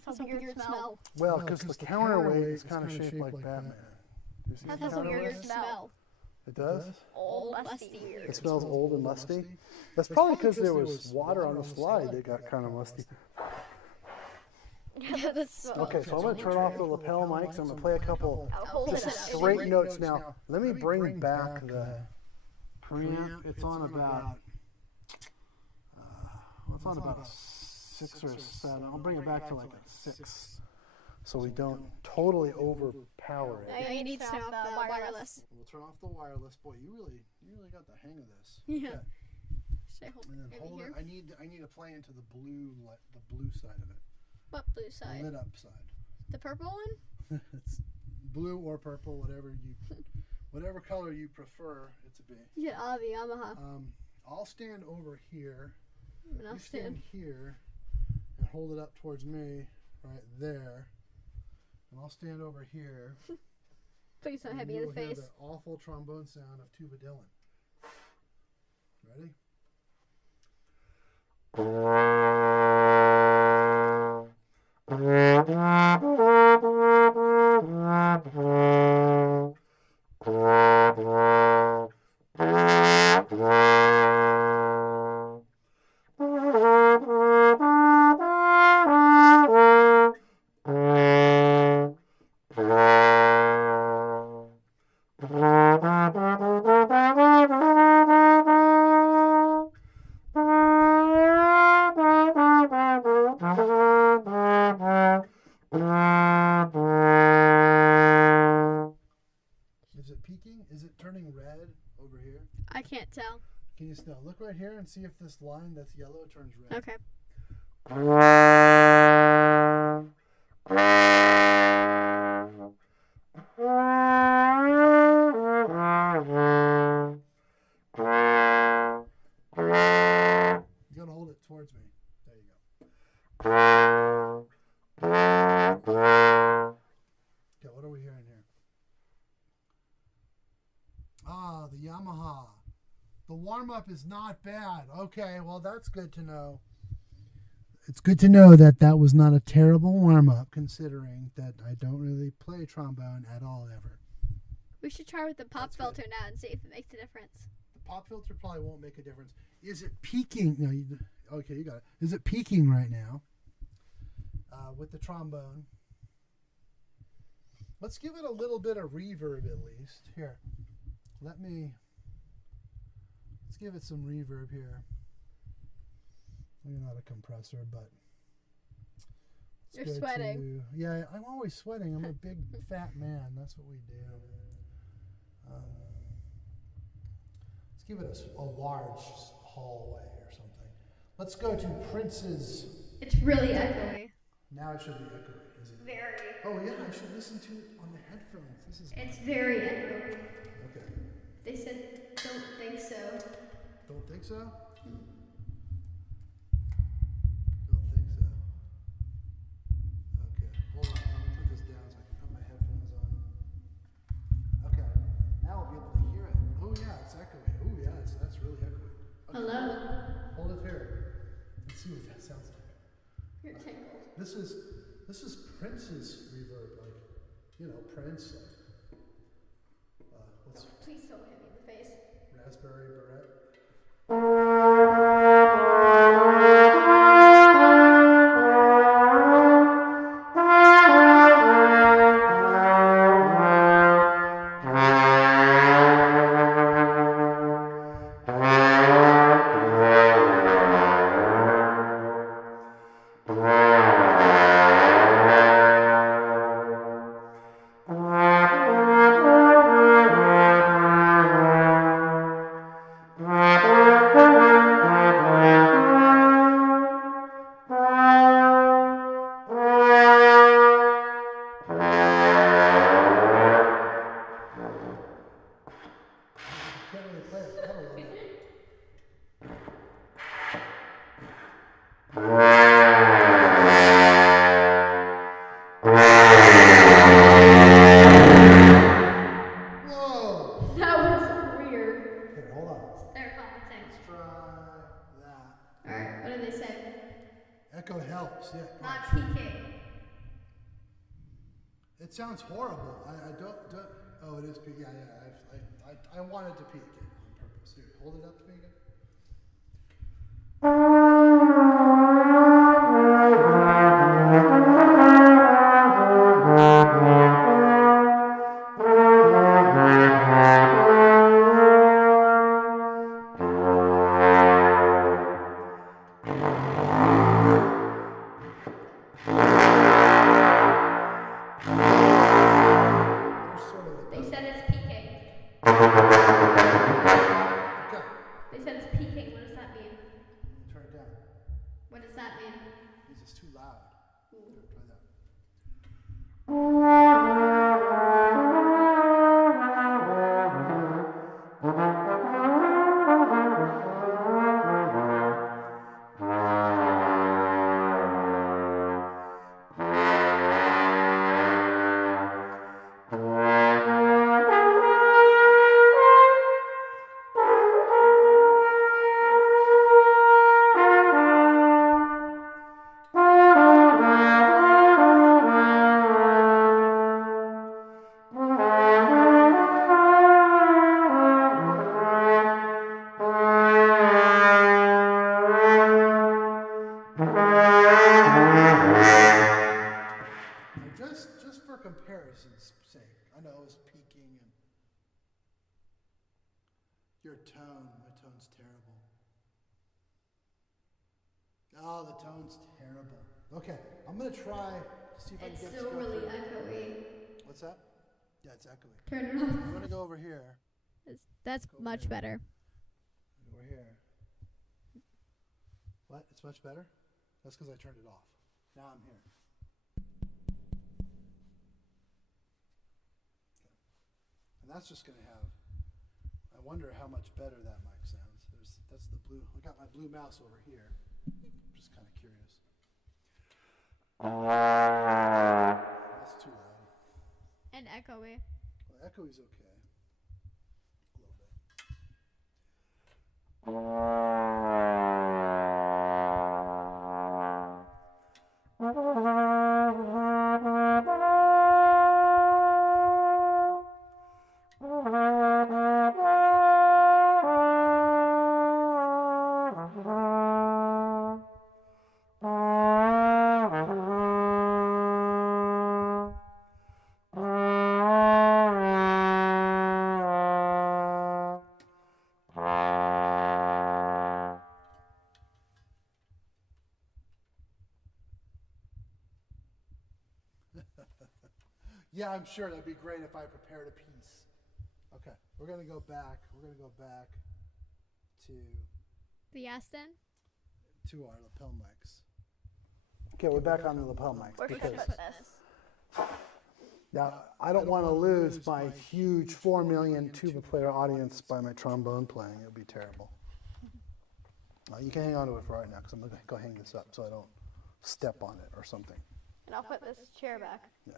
That's a weird smell. well, because the counterweight is kind of shaped like Batman. You see That the has a weird counterweight? smell. It does? Old, musty, weird. It smells old and musty? That's probably because there was water on the slide that got kind of musty. Yeah, that's Okay, so I'm going to turn off the lapel mics. I'm going to play a couple hold just it. straight notes now. Let me bring back the preamp. It's on about, it's on about a 6 or 7. I'll bring it back to like a 6 so we don't totally overpower it. No, you need to turn off the wireless. We'll turn off the wireless. Boy, you really got the hang of this. Yeah. Okay. Should I hold And then it hold here? it. I need to play into the blue side of it. What blue side? The lit up side. The purple one? It's blue or purple, whatever color you prefer it to be. Yeah, the Yamaha. I'll stand over here. And I'll You stand stand. here and hold it up towards me, right there. And I'll stand over here. Please don't hit and me in the you'll hear face. the awful trombone sound of TubaDylan. Ready? Is it peaking? Is it turning red over here? I can't tell. Can you still look right here and see if this line that's yellow turns red? Okay. You gotta hold it towards me. There you go. Okay, what are we hearing here? Ah, the Yamaha. The warm-up is not bad. Okay, well, that's good to know. It's good to know that that was not a terrible warm-up, considering that I don't really play trombone at all ever. We should try with the pop That's filter good. now and see if it makes a difference. The pop filter probably won't make a difference. Is it peaking? No, okay, you got it. Is it peaking right now with the trombone? Let's give it a little bit of reverb at least. Here, let's give it some reverb here. Maybe not a compressor, but You're sweating. Yeah, I'm always sweating. I'm a big fat man. That's what we do. Let's give it a large hallway or something. Let's go to Prince's. It's really echoey. Now it should be echoey, is it? Very. Oh yeah, I should listen to it on the headphones. This is. It's very echoey. Okay. They said, don't think so. Don't think so? Don't think so. Okay, hold on. Let me put this down so I can put my headphones on. Okay, now I'll be able to hear it. Oh yeah, it's echoey. Oh yeah, that's really echoey. Okay. Hello? Hold it here. Let's see what that sounds like. You're tingled. This is Prince's reverb, like, you know, Prince. What's Please don't hit me in the face. Raspberry Beret? Echo helps, yeah. Not peaking. It sounds horrible. I don't. Oh, it is peak. Yeah. I wanted to peak it on purpose. Here, hold it up to me again. They said it's peaking. Okay. They said it's peaking. What does that mean? Turn it down. What does that mean? This is too loud. Here, try that. Just for comparison's sake, I know it was peaking and your tone, my tone's terrible. Oh, the tone's terrible. Okay, I'm gonna try to see if I can get It's still really echoey. What's that? Yeah, it's echoey. Turn it off. I'm gonna go over here. That's much better. Over here. What? It's much better? That's because I turned it off. Now I'm here. And that's just going to have, I wonder how much better that mic sounds. That's the blue, I got my blue mouse over here. I'm just kind of curious. That's too loud. And echoey. Well, echoey's okay. A little bit. Yeah, I'm sure that'd be great if I prepared a piece. Okay, we're gonna go back. We're gonna go back to The Aston? our lapel mics. Okay, we're back on the lapel mics because now I don't want to lose my huge 4 million tuba player audience by my trombone playing. It would be terrible. You can hang on to it for right now because I'm gonna go hang this up so I don't step on it or something. And I'll put this chair back. Yeah.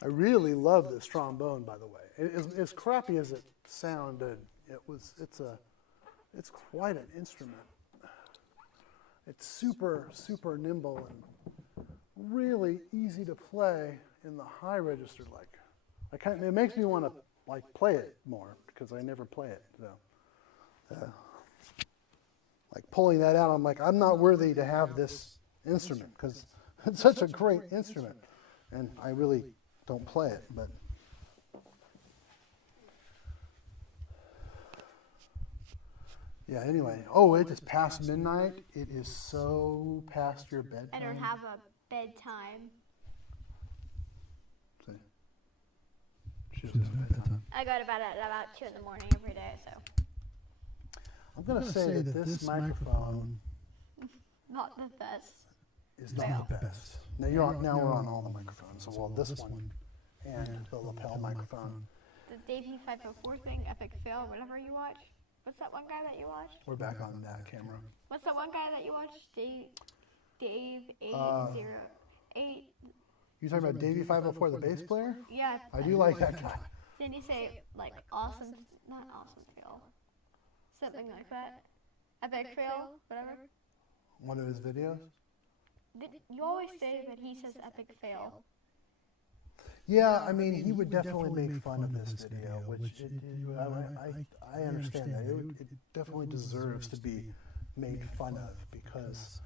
I really love this trombone, by the way. As crappy as it sounded, it's quite an instrument. It's super nimble and really easy to play in the high register. It makes me want to play it more because I never play it. So, pulling that out, I'm like, I'm not worthy to have this instrument because it's such a great instrument, and I really don't play it, but yeah, anyway. Oh, it is past midnight. It is so past your bedtime. I don't have a bedtime. See? She doesn't have bedtime. I go to bed at about 2 in the morning every day, so. I'm going to say that this microphone Not the best. is not the best. Now we're on all the microphones. So, well, this one and the lapel microphone. The Davey 504 thing, Epic Fail, whatever you watch. What's that one guy that you watched? We're back on that camera. What's that one guy that you watched? Dave 808. You talking about Davey 504, the bass player? Yeah. I do like that guy. Didn't he say, awesome, not awesome fail, Something like that. Epic fail, whatever. One of his videos? You always say that he says epic fail. Yeah, I mean, he would definitely make fun of this video, which I understand that. It definitely deserves to be made fun of because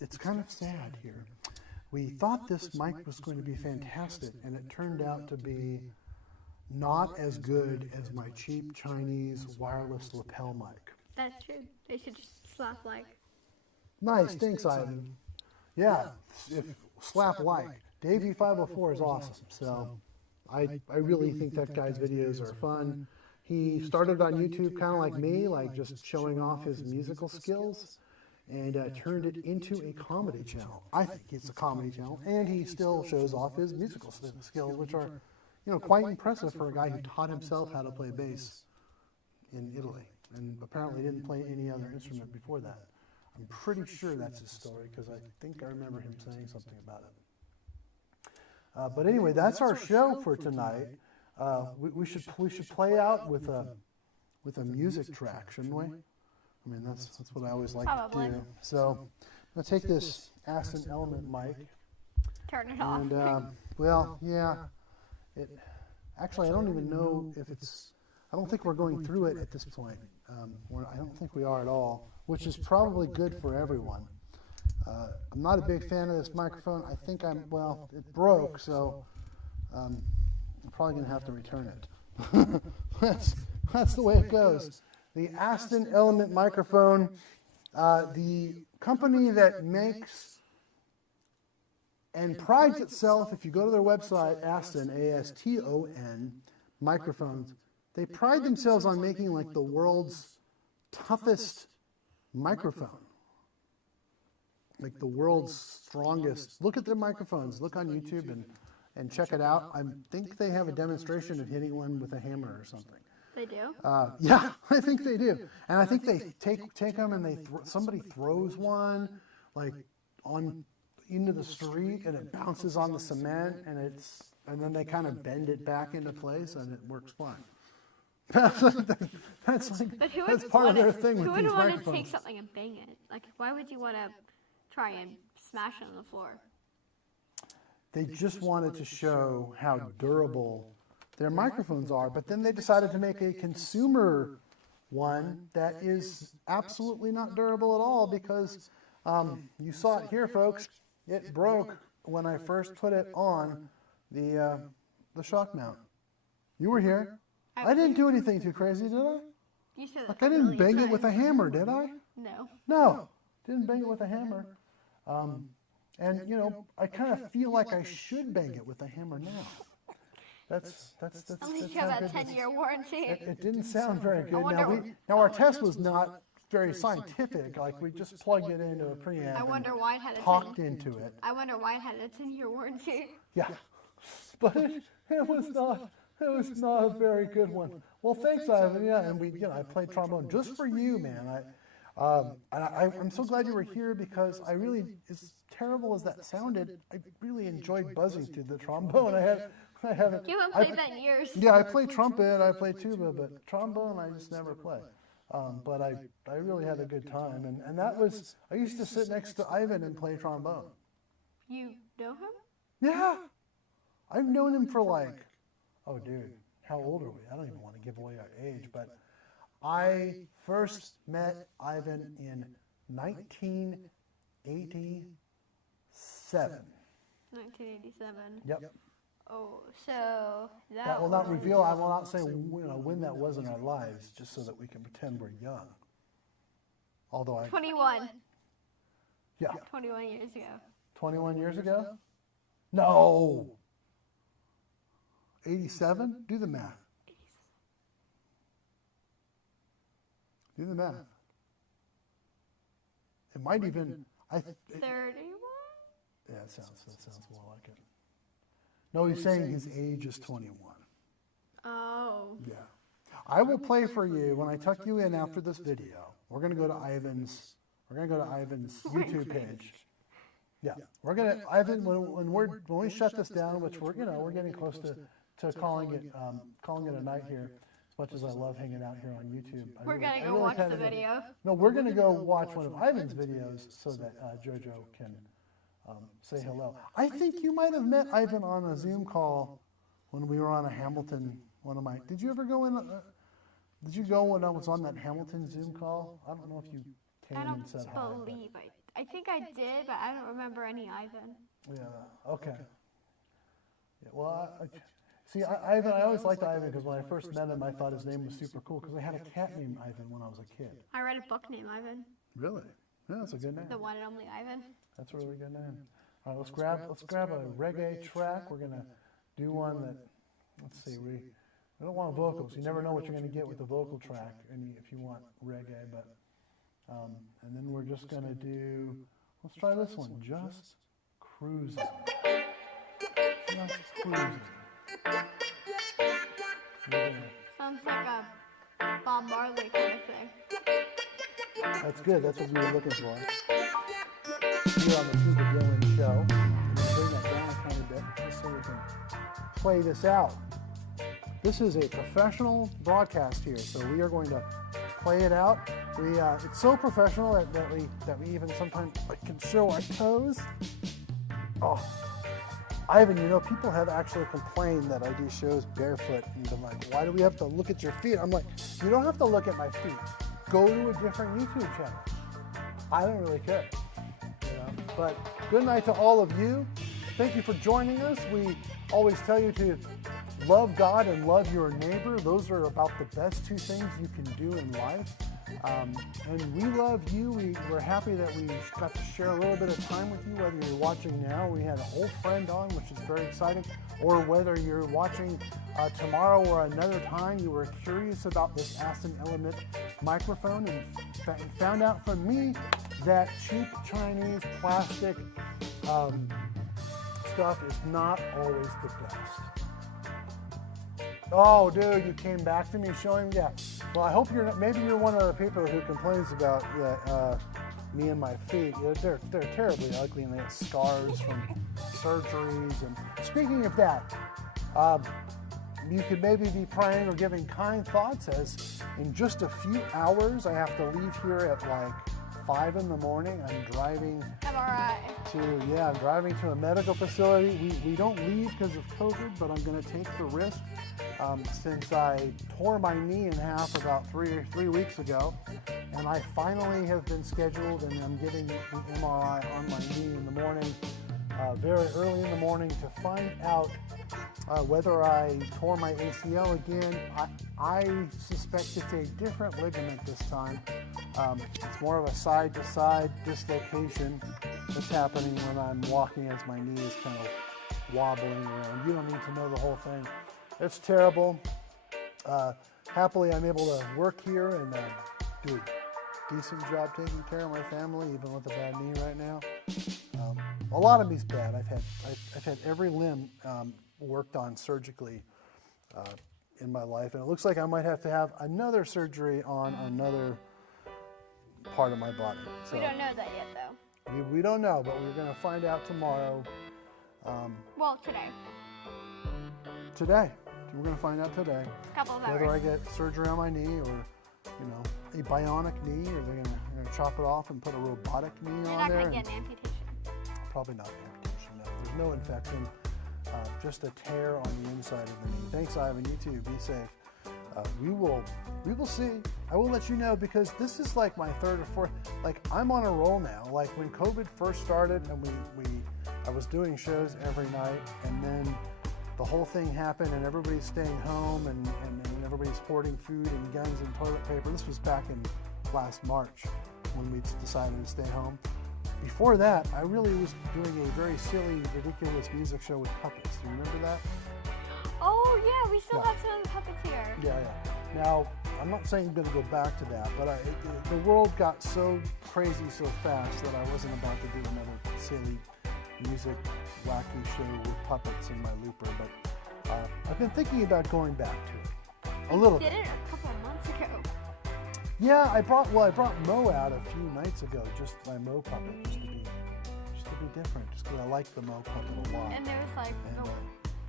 it's kind of sad here. We thought this mic was going to be fantastic, and it turned out to be not as good as my cheap Chinese wireless lapel mic. That's true. They should just slap like. Nice, thanks, Ivan. Yeah, if slap like. Davey504 is awesome, so I really think that guy's videos are fun. He started on YouTube kind of like me, like just showing off his musical skills, and turned it into a comedy channel. I think it's a comedy channel, and he still shows off his musical skills, which are, you know, quite impressive for a guy who taught himself how to play bass in Italy, and apparently didn't play any other instrument before that. I'm pretty sure that's his story because I think I remember him saying something about it. But anyway, that's our show for tonight. We should play out with a music track, shouldn't we? I mean, that's what I always like to do. So I'm gonna take this Aston Element mic. Turn it off. And well, yeah. Actually, I don't even know if it's. I don't think we're going through it at this point. I don't think we are at all, which is probably good for everyone. I'm not a big fan of this microphone. I think well, it broke, so I'm probably going to have to return it. That's the way it goes. The Aston Element microphone, the company that makes and prides itself, if you go to their website, Aston, A-S-T-O-N, microphones, they pride themselves on making like the world's toughest microphone. Like the world's strongest. Look at their microphones. Look on YouTube and check it out. I think they have a demonstration of hitting one with a hammer or something. They do? Yeah, I think they do. And I think they take them and somebody throws one like into the street and it bounces on the cement and then they kind of bend it back into place and it works fine. That's part of their thing with these microphones. Who would want to take something and bang it? Like, why would you want to try and smash it on the floor? They just wanted to show how durable their microphones are, but then they decided to make a consumer one that is absolutely not durable at all because you saw it here, folks. It broke when I first put it on the shock mount. You were here. I didn't do anything too crazy, did I? You said like I didn't bang it with a hammer, did I? No. No, didn't bang it with a hammer. And you know, I kind of feel like I should bang it with a hammer now. That's at least you have a 10-year warranty. It didn't sound very good. Now our test was not very scientific. Like we just plugged it into a preamp. I wonder why it had talked into it. I wonder why it had a 10-year warranty. Yeah, but it was not. It was not a very good one. Well, thanks, Ivan. Yeah, and I played trombone just for you, man. I'm so glad you were here because I really, as terrible as that sounded, I really enjoyed buzzing to the trombone. I haven't. You haven't played that in years. Yeah, I play trumpet, I play tuba, but trombone I just never play. But I really had a good time, and that was. I used to sit next to Ivan and play trombone. You know him? Yeah, I've known him for like. Oh, dude, how old are we? I don't even want to give away our age, but I first met Ivan in 1987. 1987. Yep. Oh, so that will not reveal. I will not say when that was in our lives, just so that we can pretend we're young. Although 21. Yeah. 21 years ago. 21 years ago? No. 87? Do the math. Do the math. It might even. 31? Yeah, that sounds more like it. No, he's saying his age is 21. Oh. Yeah. I will play for you when I tuck you in after this video. We're going to go to Ivan's YouTube page. Yeah. We're going to Ivan when we shut this down, which we're getting close to calling it a night here. much as I love hanging out here on YouTube. We're going to go watch the video. No, we're going to go watch one of Ivan's videos so that JoJo can say hello. I think you might have met Ivan on a Zoom call when we were on a Hamilton, did you ever go in, did you go when I was on that Hamilton Zoom call? I don't know if you came and said hi. I think I did, but I don't remember any Ivan. Yeah, okay. Yeah, well, see, Ivan, I always liked Ivan because when I first met him, I thought his name was super cool because I had a cat named Ivan when I was a kid. I read a book named Ivan. Really? Yeah, that's a good name. The one and only Ivan. That's a really good name. All right, let's grab a reggae track. We're gonna do one that, let's see, we don't want vocals. You never know what you're gonna get with the vocal track, and if you want reggae, but and then we're just gonna do. Let's try this one. Just cruising. Just cruising. Sounds like a Bob Marley kind of thing. That's good. That's what we were looking for. Here on the TubaDylan show. Bring that down a tiny bit just so we can play this out. This is a professional broadcast here, so we are going to play it out. It's so professional that we even sometimes can show our toes. Oh, Ivan, you know, people have actually complained that I do shows barefoot and been like, why do we have to look at your feet? I'm like, you don't have to look at my feet. Go to a different YouTube channel. I don't really care. You know? But good night to all of you. Thank you for joining us. We always tell you to love God and love your neighbor. Those are about the best two things you can do in life. And we love you. We're happy that we got to share a little bit of time with you, whether you're watching now. We had an old friend on, which is very exciting, or whether you're watching tomorrow or another time, you were curious about this Aston Element microphone and found out from me that cheap Chinese plastic stuff is not always the best. Oh, dude, you came back to me showing, yeah. Well, I hope maybe you're one of the people who complains about me and my feet. They're terribly ugly and they have scars from surgeries. And speaking of that, you could maybe be praying or giving kind thoughts as in just a few hours, I have to leave here at like 5 in the morning. I'm driving I'm driving to a medical facility. We don't leave because of COVID, but I'm going to take the risk since I tore my knee in half about three weeks ago, and I finally have been scheduled, and I'm getting the MRI on my knee in the morning, very early in the morning, to find out whether I tore my ACL again. I suspect it's a different ligament this time. It's more of a side-to-side dislocation that's happening when I'm walking, as my knee is kind of wobbling around. You don't need to know the whole thing. It's terrible. Happily, I'm able to work here and do a decent job taking care of my family, even with a bad knee right now. A lot of me's bad. I've had every limb worked on surgically in my life, and it looks like I might have to have another surgery on another part of my body. So, we don't know that yet, though. We don't know, but we're going to find out tomorrow. Well, today. Today. We're going to find out today. A couple of hours. Whether I get surgery on my knee or, you know, a bionic knee, or they're going to chop it off and put a robotic knee on there. You're not going to get an amputation. Probably not an amputation, no. There's no infection, just a tear on the inside of the knee. Thanks, Ivan. You too. Be safe. We will see. I will let you know, because this is like my third or fourth. Like, I'm on a roll now. Like when COVID first started and I was doing shows every night, and then the whole thing happened and everybody's staying home and everybody's hoarding food and guns and toilet paper. This was back in last March when we decided to stay home. Before that, I really was doing a very silly, ridiculous music show with puppets. Do you remember that? Oh, yeah, we still have some of the puppets here. Yeah. Now, I'm not saying I'm going to go back to that, but the world got so crazy so fast that I wasn't about to do another silly music wacky show with puppets in my looper, but I've been thinking about going back to it a little bit. You did it a couple of months ago. Yeah, I brought Mo out a few nights ago, just my Mo puppet, just to be different, just because I like the Mo puppet a lot. And there was like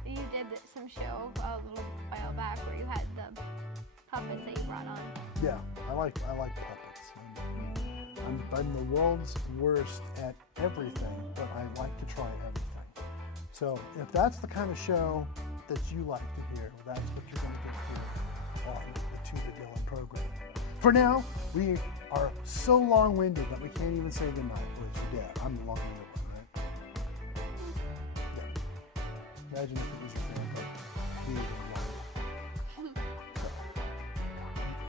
you did some show a little while back where you had the puppets that you brought on. Yeah, I like puppets. I'm the world's worst at everything, but I like to try everything. So if that's the kind of show that you like to hear, that's what you're going to get here on the TubaDylan program. For now, we are so long-winded that we can't even say goodnight, which, yeah, I'm the long-winded one, right? Yeah. Imagine if it was your favorite. You were long.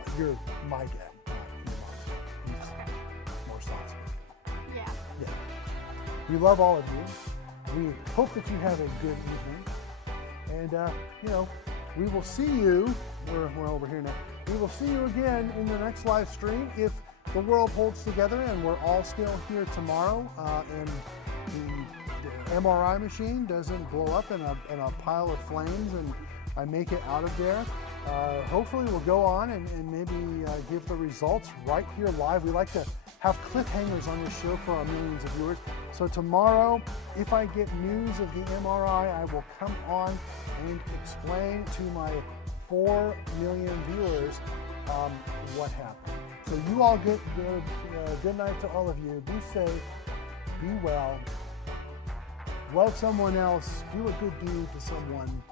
So, you're my dad, not your mom's dad. He's more sensible. Yeah. Yeah. We love all of you. We hope that you have a good evening. And, you know, we will see you. We're over here now. We will see you again in the next live stream if the world holds together and we're all still here tomorrow and the MRI machine doesn't blow up in a pile of flames and I make it out of there. Hopefully we'll go on and maybe give the results right here live. We like to have cliffhangers on this show for our millions of viewers. So tomorrow, if I get news of the MRI, I will come on and explain to my 4 million viewers what happened. So you all get good night to all of you. Be safe, be well, love someone else, do a good deed to someone,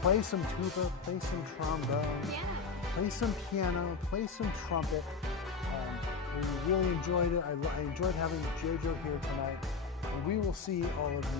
play some tuba, play some trombone, play some piano, play some trumpet. We really enjoyed it. I enjoyed having JoJo here tonight. And we will see all of you